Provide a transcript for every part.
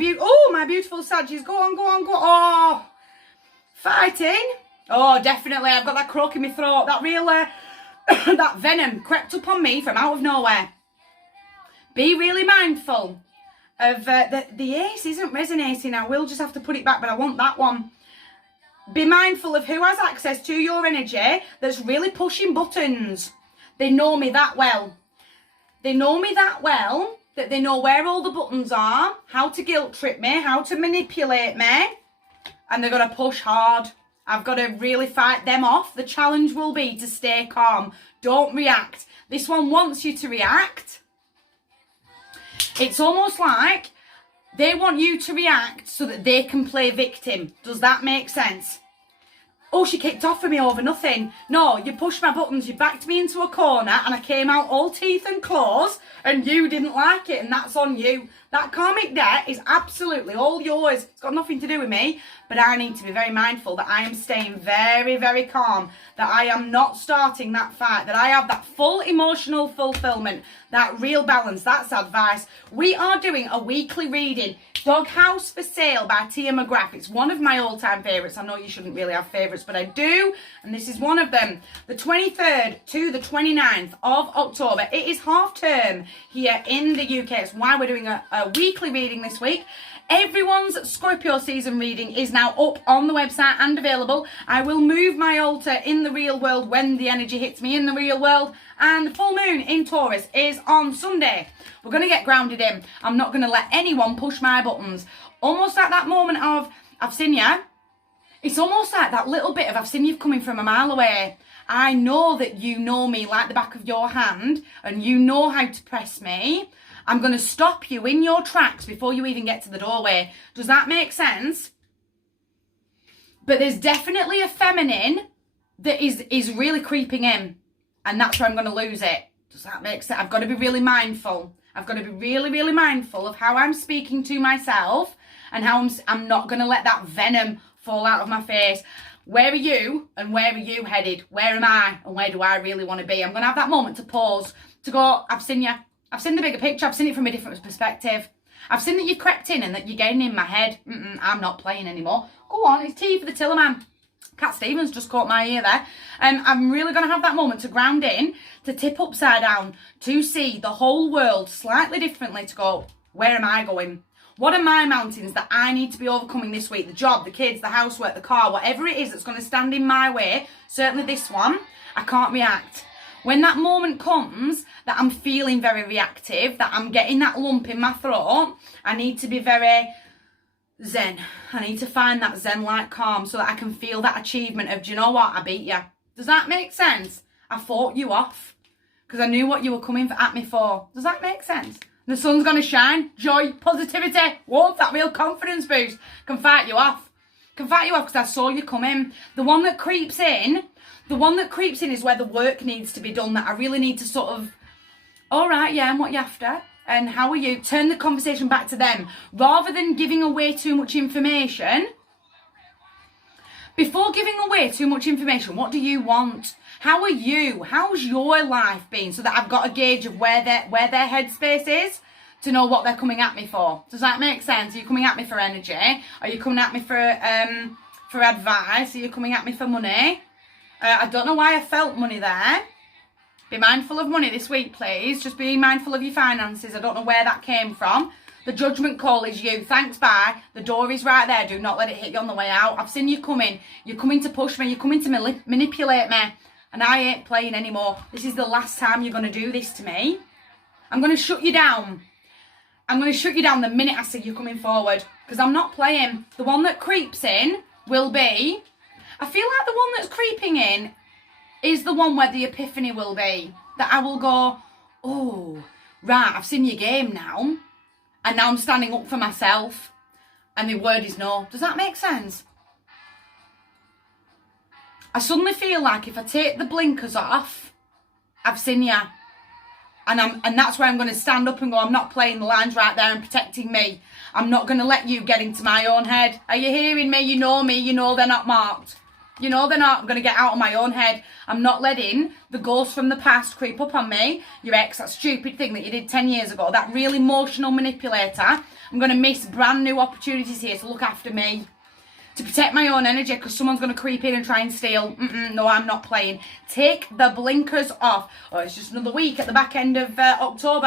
my beautiful Saggies. Go on. Oh, fighting. Oh, definitely. I've got that croak in my throat. That real, that venom crept up on me from out of nowhere. Be really mindful of the ace isn't resonating. I will just have to put it back, but I want that one. Be mindful of who has access to your energy that's really pushing buttons. They know me that well. They know me that well that they know where all the buttons are, how to guilt trip me, how to manipulate me, and they're going to push hard. I've got to really fight them off. The challenge will be to stay calm. Don't react. This one wants you to react. It's almost like they want you to react so that they can play victim. Does that make sense? Oh, she kicked off for me over nothing. No, you pushed my buttons, you backed me into a corner, and I came out all teeth and claws, and you didn't like it, and that's on you. That karmic debt is absolutely all yours. It's got nothing to do with me, but I need to be very mindful that I am staying very, very calm, that I am not starting that fight, that I have that full emotional fulfillment, that real balance. That's advice. We are doing a weekly reading, Doghouse for Sale by Tia McGrath. It's one of my all-time favourites. I know you shouldn't really have favourites, but I do, and this is one of them. The 23rd to the 29th of October. It is half term here in the UK. It's why we're doing a weekly reading this week. Everyone's Scorpio season reading is now up on the website and available. I will move my altar in the real world when the energy hits me in the real world. And the full moon in Taurus is on Sunday. We're going to get grounded in. I'm not going to let anyone push my buttons. Almost at that moment of, I've seen you. It's almost like that little bit of, I've seen you coming from a mile away. I know that you know me like the back of your hand and you know how to press me. I'm going to stop you in your tracks before you even get to the doorway. Does that make sense? But there's definitely a feminine that is really creeping in. And that's where I'm going to lose it. Does that make sense? I've got to be really mindful. I've got to be really, really mindful of how I'm speaking to myself and how I'm not going to let that venom fall out of my face. Where are you and where are you headed? Where am I and where do I really want to be? I'm going to have that moment to pause, to go, I've seen you. I've seen the bigger picture. I've seen it from a different perspective. I've seen that you've crept in and that you're getting in my head. I'm not playing anymore. Go on, it's tea for the Tillerman. Cat Stevens just caught my ear there. I'm really going to have that moment to ground in, to tip upside down, to see the whole world slightly differently, to go, where am I going? What are my mountains that I need to be overcoming this week? The job, the kids, the housework, the car, whatever it is that's going to stand in my way. Certainly this one, I can't react. When that moment comes that I'm feeling very reactive, that I'm getting that lump in my throat, I need to be very zen. I need to find that zen-like calm so that I can feel that achievement of, do you know what, I beat you. Does that make sense? I fought you off because I knew what you were coming at me for. Does that make sense? The sun's going to shine. Joy, positivity, warmth, that real confidence boost can fight you off. Can fight you off because I saw you coming. The one that creeps in is where the work needs to be done, that I really need to sort of, all right, yeah, and what you after? And how are you? Turn the conversation back to them. Rather than giving away too much information, before giving away too much information, what do you want? How are you? How's your life been? So that I've got a gauge of where their headspace is to know what they're coming at me for. Does that make sense? Are you coming at me for energy? Are you coming at me for advice? Are you coming at me for money? I don't know why I felt money there. Be mindful of money this week, please. Just be mindful of your finances. I don't know where that came from. The judgment call is you. Thanks, bye. The door is right there. Do not let it hit you on the way out. I've seen you coming. You're coming to push me. You're coming to manipulate me. And I ain't playing anymore. This is the last time you're going to do this to me. I'm going to shut you down. I'm going to shut you down the minute I see you coming forward. Because I'm not playing. The one that creeps in will be... I feel like the one that's creeping in is the one where the epiphany will be. That I will go, oh, right, I've seen your game now. And now I'm standing up for myself. And the word is no. Does that make sense? I suddenly feel like if I take the blinkers off, I've seen ya. And that's where I'm going to stand up and go, I'm not playing the lines right there and protecting me. I'm not going to let you get into my own head. Are you hearing me? You know they're not marked. You know they're not. I'm going to get out of my own head. I'm not letting the ghosts from the past creep up on me. Your ex, that stupid thing that you did 10 years ago, that real emotional manipulator. I'm going to miss brand new opportunities here to look after me, to protect my own energy, because someone's going to creep in and try and steal. No, I'm not playing. Take the blinkers off. Oh, it's just another week at the back end of October.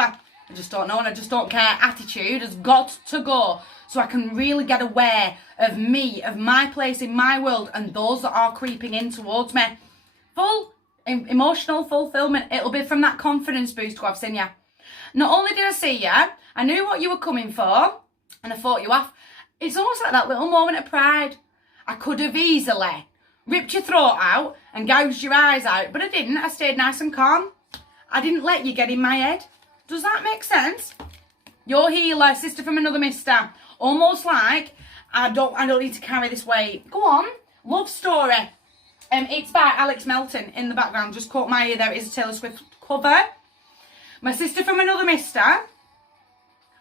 I just don't know and I just don't care. Attitude has got to go so I can really get aware of me, of my place in my world and those that are creeping in towards me. Full emotional fulfillment. It'll be from that confidence boost to have seen you. Not only did I see you, I knew what you were coming for and I fought you off. It's almost like that little moment of pride. I could have easily ripped your throat out and gouged your eyes out, but I didn't. I stayed nice and calm. I didn't let you get in my head. Does that make sense? Your healer, sister from another mister. Almost like I don't need to carry this weight. Go on. Love story. It's by Alex Melton in the background. Just caught my ear there. It is a Taylor Swift cover. My sister from another mister.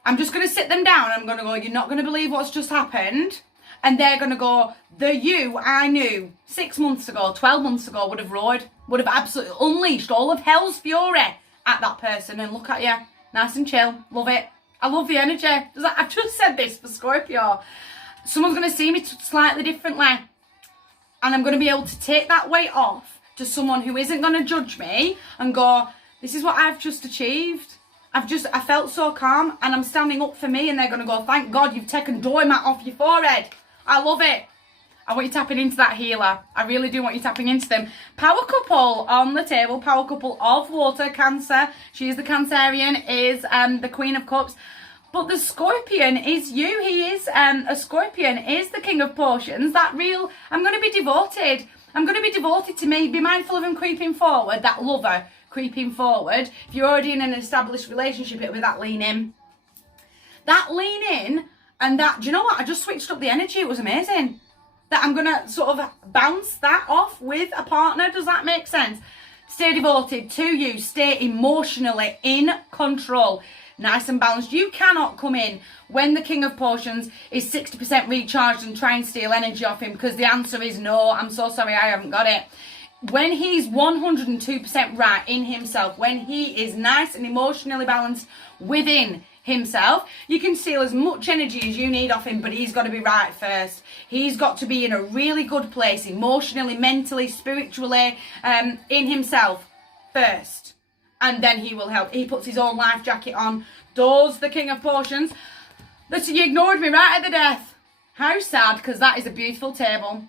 I'm just going to sit them down and I'm going to go, you're not going to believe what's just happened. And they're going to go, the you I knew 6 months ago, 12 months ago would have absolutely unleashed all of hell's fury at that person. And look at you, nice and chill. Love it. I love the energy. I've just said this for Scorpio. Someone's going to see me slightly differently. And I'm going to be able to take that weight off to someone who isn't going to judge me and go, this is what I've just achieved. I felt so calm and I'm standing up for me, and they're going to go, thank God you've taken doormat off your forehead. I love it. I want you tapping into that healer. I really do want you tapping into them. Power couple on the table. Power couple of water, Cancer. She is the Cancerian, is the Queen of Cups. But the Scorpion is you. He is a Scorpion, is the King of Potions. That real, I'm going to be devoted. I'm going to be devoted to me. Be mindful of him creeping forward. That lover creeping forward. If you're already in an established relationship, it'll be that lean in. That lean in and that, do you know what? I just switched up the energy. It was amazing. That I'm going to sort of bounce that off with a partner. Does that make sense? Stay devoted to you. Stay emotionally in control. Nice and balanced. You cannot come in when the King of Potions is 60% recharged and try and steal energy off him, because the answer is no. I'm so sorry, I haven't got it. When he's 102% right in himself, when he is nice and emotionally balanced within himself, you can steal as much energy as you need off him, but he's got to be right first. He's got to be in a really good place emotionally, mentally, spiritually, in himself first, and then he will help. He puts his own life jacket on, does the King of Potions. Listen, you ignored me right at the death. How sad, because that is a beautiful table.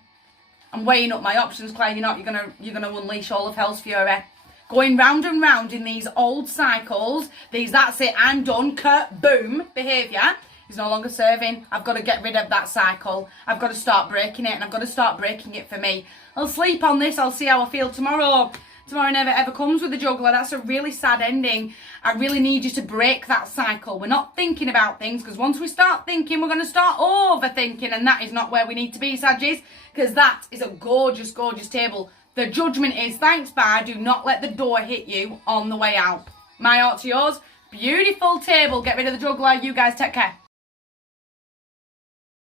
I'm weighing up my options, Claire. You're not. You're gonna unleash all of hell's fury. Going round and round in these old cycles, that's it, I'm done, Kurt, boom, behaviour is no longer serving. I've got to get rid of that cycle. I've got to start breaking it, and I've got to start breaking it for me. I'll sleep on this, I'll see how I feel tomorrow. Tomorrow never ever comes with a juggler. That's a really sad ending. I really need you to break that cycle. We're not thinking about things, because once we start thinking, we're going to start overthinking, and that is not where we need to be, Saggies, because that is a gorgeous, gorgeous table. The judgment is, thanks, bye, do not let the door hit you on the way out. My heart to yours. Beautiful table. Get rid of the juggler. You guys take care.